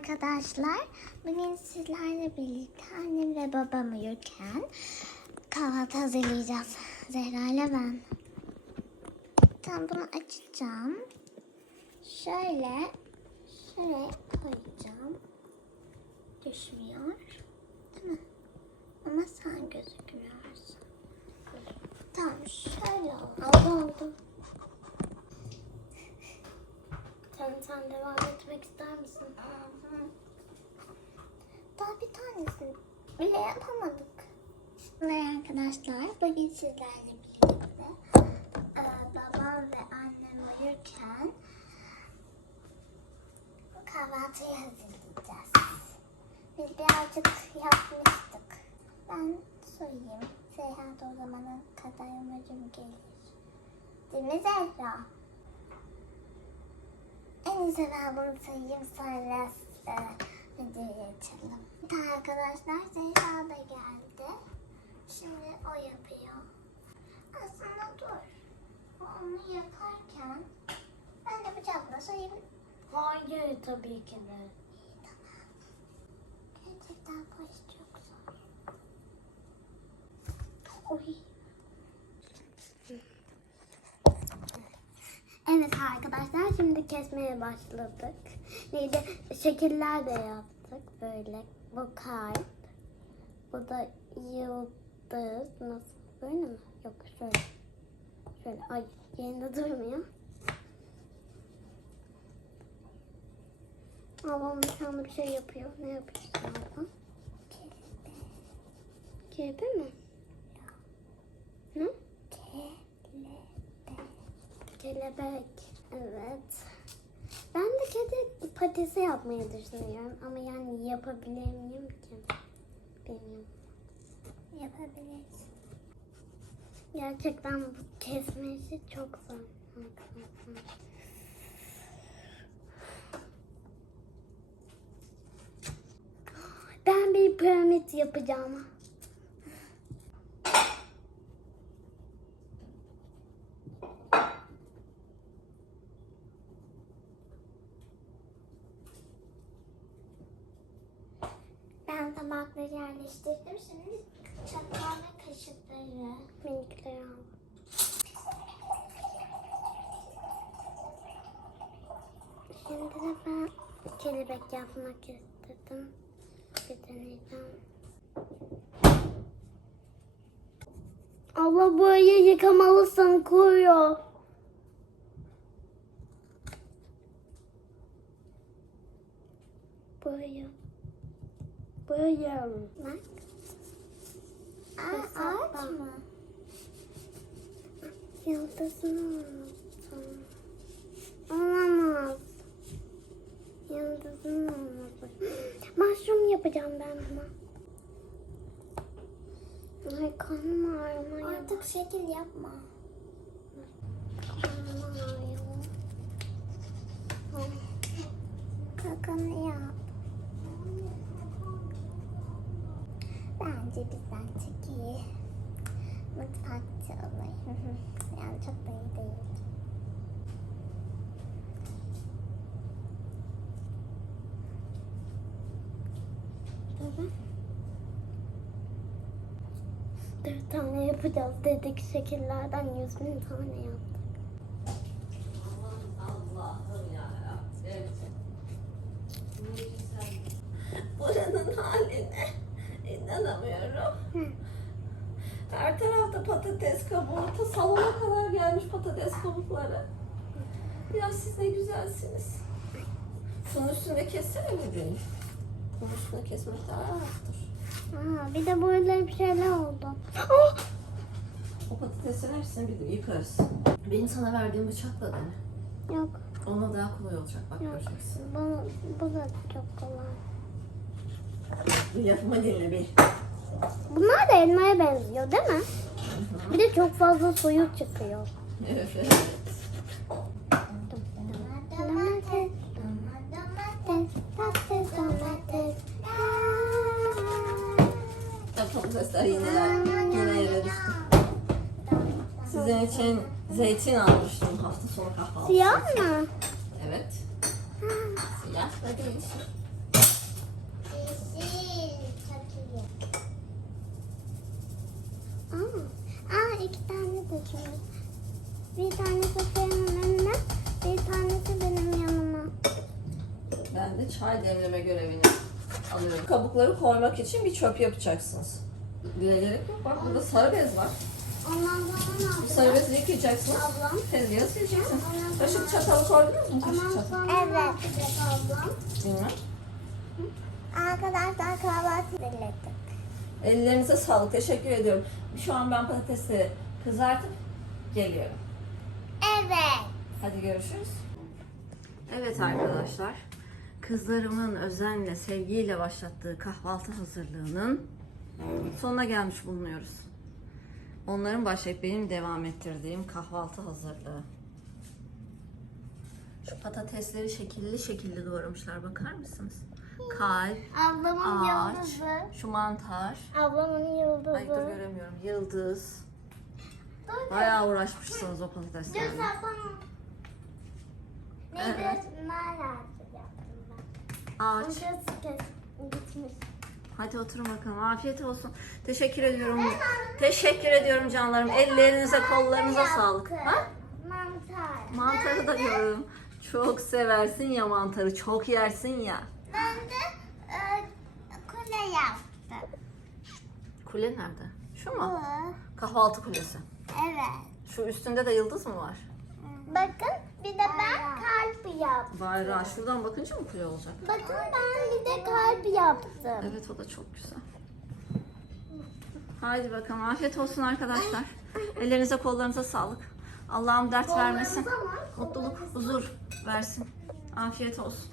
arkadaşlar. Bugün sizlerle birlikte annem ve babam uyurken kahvaltı hazırlayacağız. Zehra ile ben. Tamam bunu açacağım. Şöyle şuraya koyacağım. Düşmüyor. Değil mi? Ama sen gözükmüyorsun. Tamam şöyle oldu. Oldu oldu. Sen, sen devam etmek ister misin? Daha bir tanesini bile yapamadık. Ve arkadaşlar bugün sizlerle birlikte e, babam ve annem uyurken kahvaltıyı hazırlayacağız. Biz birazcık yapmıştık. Ben soyayım. Zehra da o zamana kadar umarım gelir. Değil mi Zehra? En ben bunu sayayım sonra videoya açalım. Evet arkadaşlar Zehra da geldi. Şimdi o yapıyor. Aslında dur. O onu yaparken ben de bıçakla soyayım. Hayır tabii ki de. Gerçekten bu iş çok zor. Oy. Evet arkadaşlar şimdi kesmeye başladık. Neydi? Şekiller de yaptık böyle. Bu kalp. Bu da yıldız. Nasıl? Böyle mi? Yok şöyle. Şöyle. Ay yerinde durmuyor. Babam şu anda bir şey yapıyor. Ne yapıyorsun abla? Kelebek. Kelebek mi? Ne? Kelebek. Kelebek. Evet. Ben de kedi patisi yapmayı düşünüyorum. Ama yani yapabilir miyim ki? Bilmiyorum. Yapabiliriz. Gerçekten bu kesmesi çok zor. Ben bir piramit yapacağım. Ben tabakları yerleştirdim. Şimdi çatal ve kaşıkları minikleri al. Şimdi de ben kelebek yapmak istedim. Bir deneyeceğim. Abla burayı yıkamalısın kuruyor. Burayı. Buraya. Bak. Aa, ağaç mı? Yıldızını unuttum. Olamaz. Yıldızını unuttum. Mushroom yapacağım ben buna. Ay kanım ağrımaya Artık şekil yapma. Kanım ağrıyor. Kakanı yap. Bence bizden çok iyi. Mutfakçı olayım. yani çok da iyi değil. Dört tane yapacağız dedik şekillerden yüz bin tane yaptık. Patates kabuğu. Ta salona kadar gelmiş patates kabukları. Ya siz ne güzelsiniz. Şunun üstünde kessene bebeğim. Bunun üstünde kesmek daha rahattır. Aa, bir de böyle bir şeyler oldu. Oh! O patateslerin hepsini bir de yıkarız. Benim sana verdiğim bıçakla dene. Yok, Onunla daha kolay olacak bak yok. göreceksin. Bu, bu da çok kolay. Bir lafıma dinle bir. Bunlar da elmaya benziyor değil mi? Bir de çok fazla suyu çıkıyor. Evet. Domates, domates, domates, domates. Yapalım sesler yine, yine yere düştü. Sizin için zeytin almıştım hafta sonu kahvaltı. Siyah mı? Evet. Siyah ve değişik. İkimiz. Bir tanesi senin önüne, bir tanesi benim yanıma. Ben de çay demleme görevini alıyorum. Kabukları koymak için bir çöp yapacaksınız. Bile gerek yok. Bak burada sarı bez var. Ondan sonra ne Bu yapacağız? sarı bezi yıkayacaksınız. Ablam. Tezgahı sileceksiniz. Kaşık çatalı koydunuz mu? Kaşık çatalı. yapacak ablam? Bilmem. Arkadaşlar kahvaltı belirledik. Ellerinize sağlık. Teşekkür ediyorum. Şu an ben patatesleri kızartıp geliyorum. Evet. Hadi görüşürüz. Evet arkadaşlar. Kızlarımın özenle, sevgiyle başlattığı kahvaltı hazırlığının sonuna gelmiş bulunuyoruz. Onların başlayıp benim devam ettirdiğim kahvaltı hazırlığı. Şu patatesleri şekilli şekilli doğramışlar. Bakar mısınız? Kalp, Ablamın ağaç, yıldızı. şu mantar. Ablamın yıldızı. Ay dur göremiyorum. Yıldız. Bayağı uğraşmışsınız o patateslerle. Neydi? Evet. Ağacı yaptım ben. Ağaç. Gitmiş. Hadi oturun bakalım. Afiyet olsun. Teşekkür ediyorum. Teşekkür ediyorum canlarım. Ellerinize, kollarınıza sağlık. Ha? Mantar. Mantarı da yiyorum. Çok seversin ya mantarı. Çok yersin ya. Ben de e, kule yaptım. Kule nerede? Şu mu? Kahvaltı kulesi. Evet. Şu üstünde de yıldız mı var? Bakın bir de ben kalp yaptım. Bayrağı. Şuradan bakınca mı kule olacak? Bakın ben bir de kalp yaptım. Evet o da çok güzel. Haydi bakalım. Afiyet olsun arkadaşlar. Ellerinize kollarınıza sağlık. Allah'ım dert vermesin. Mutluluk, huzur versin. Afiyet olsun.